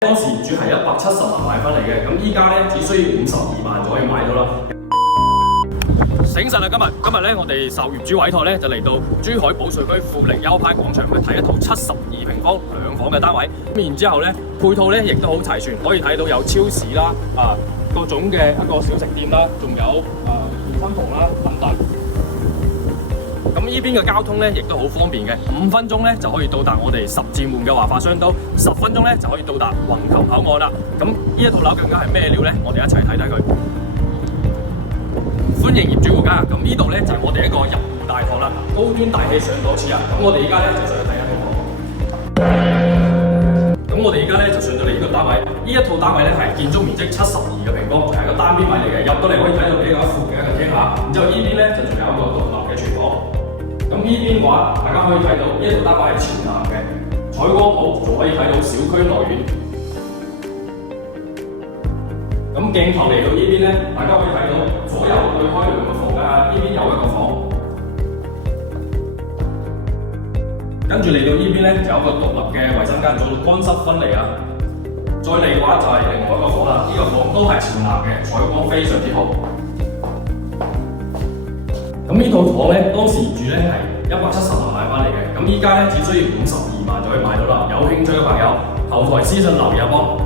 當時業主係170萬買翻嚟嘅，咁依家咧只需要52萬就可以買到啦。醒神啦！今日咧，我哋受業主委託咧，就嚟到珠海保稅區富力優派廣場去睇一套72平方2房嘅單位。咁然之後咧，配套咧亦都好齊全，可以睇到有超市啦，各種嘅一個小食店啦，仲有健身房啦等等。咁呢邊嘅交通咧，亦都好方便嘅，5分鐘咧就可以到達我哋十字門嘅華發商都，10分鐘咧就可以到達橫琴口岸啦。咁呢一套樓更加係咩料咧？我哋一齊睇睇佢。歡迎業主顧家，咁呢度咧就係我哋一個入戶大堂啦，高端大氣上檔次啊！咁我哋而家咧就上去睇一套房。咁我哋而家咧就上到嚟呢個單位，呢一套單位咧係建築面積72嘅平方，係一個單邊位嚟嘅。入到嚟可以睇到比較闊嘅一個廳下，然之後呢邊咧就仲有一個獨立嘅廚房。咁呢邊嘅話，大家可以睇到呢一套單位係朝南嘅，採光好，仲可以睇到小區內院。咁鏡頭嚟到呢邊咧，大家可以睇到左右對開兩個房㗎，呢邊有一個房。跟住嚟到呢邊咧，就有個獨立嘅衞生間做乾濕分離啊。再嚟嘅話就係另外一個房啦，呢個房都係朝南嘅，採光非常之好。咁呢套房咧，當時業主咧係170萬買翻嚟嘅，咁依家咧只需要52萬就可以買到啦。有興趣嘅朋友，後台私信留言幫。